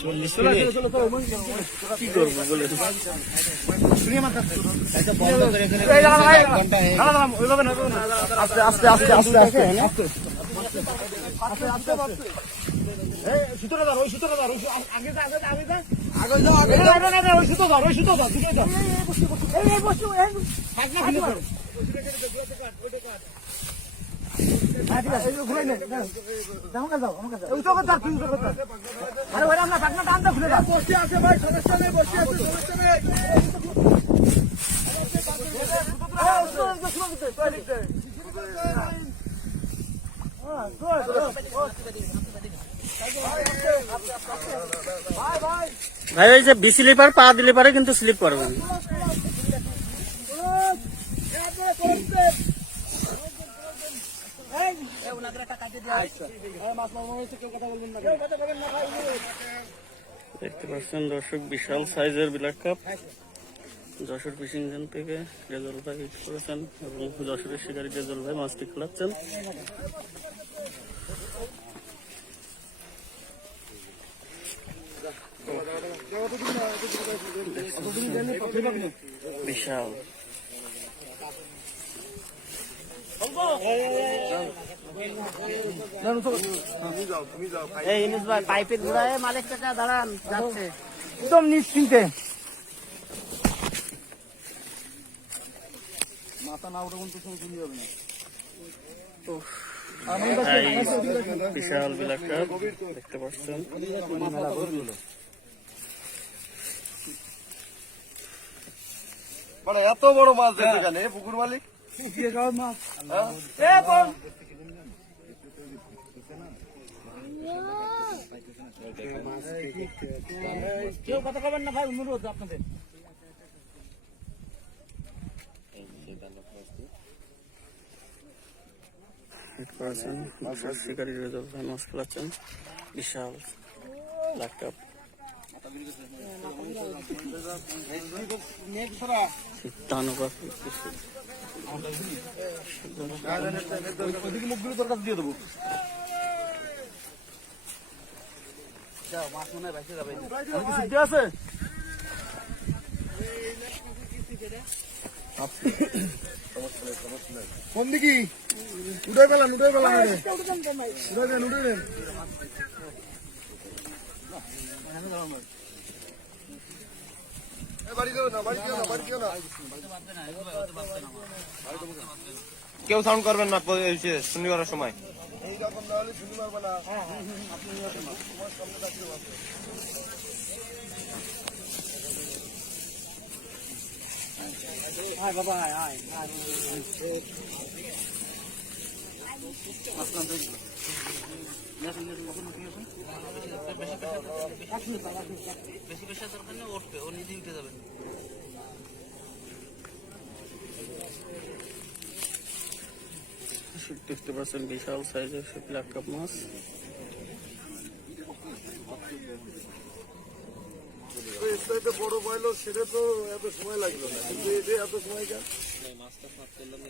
40 কি করবো বলে আস্তে আস্তে আস্তে আস্তে আস্তে সুতোটা ধর, ওই সুতোটা ধর, আগে যা আগে যা আগে যা আগে যাও আগে যাও, ওই সুতো ধর, ওই সুতো ধর, দুটোই ধর। এই বসু এই পাকনা খুলে ধর। আরে এই ঘুরে নে, যাও না যাও, আমাকে যাও। ওই তো কথা তুই তো কথা। আরে ওরা না পাকনা টানটা খুলে দাও। বসে আছে ভাই, সমস্যা নেই, বসে আছে, সমস্যা নেই। এই সুতো তো শুরু করতে, তুই লিখতে। হ্যাঁ, ভাই ওই যে বিসলিপার পা দিলে পারে কিন্তু স্লিপ করবে না। দেখতে পাচ্ছেন দর্শক, বিশাল সাইজের black carp Jessore fishing zone থেকে রেজল ভাই হিট করেছেন এবং যশোরের শিকারী রেজল ভাই মাছটি খেলাচ্ছেন। বিশাল পাইপের ঘোড়ায় মালিক টাকা দাঁড়ান যাচ্ছে একদম নিশ্চিন্তে। মাথা না ওটা কিন্তু শুনতে হবে না। বিশাল ব্ল্যাক কাপ দেখতে পাচ্ছেন। এত বড় মাছ দেখতে এখানে পুকুর মালিক কেউ কথা বলবেন না ভাই, অনুরোধ আপনাদের। শিকারী রেজল ভাই মাছ খেলাচ্ছেন, বিশাল ব্ল্যাক কাপ। দিয়ে দেবো আছে কোন দিকে উঠে পেলাম উঠে পেলাম উঠে দেন উঠে দেন। কেউ সাউন্ড করবেন না শনিবারের সময়। এইরকম না হলে শনিবার বেলা বাবা বেশি পেশা দরকার নেই, উঠবে, ও নিজে উঠে যাবে। দেখতে পাচ্ছেন বিশাল সাইজের ব্ল্যাক কাপ মাছ। বড় পাইলো সেটা তো এত সময় লাগলো না, কিন্তু এত সময় কেন মাছটা সাফ করলাম।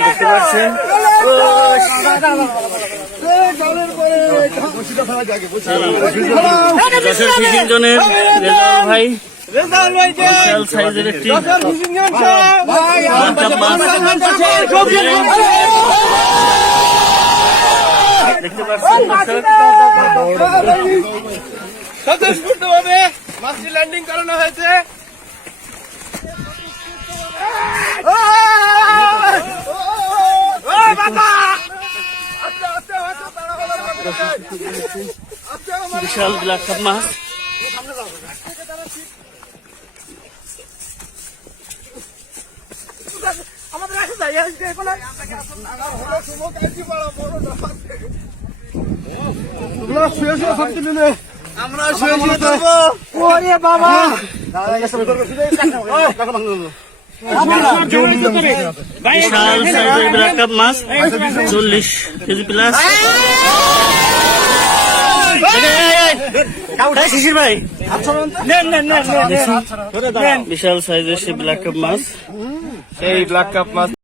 দেখতে পাচ্ছেন যশোর ফিশিং জোনের রেজাউল ভাই বিশাল সাইজের একটি দেখতে পাচ্ছেন স্বতঃস্ফূর্তভাবে মাছটি ল্যান্ডিং করানো হয়েছে। বিশাল ব্ল্যাক কাপ মাছ। আমাদের ওরে বাবা বিশাল সাইজের ব্ল্যাক কাপ মাছ 40 কেজি প্লাস। শিশির ভাই বিশাল সাইজের সে ব্ল্যাক কাপ মাছ। এই ব্ল্যাক কাপ মাছ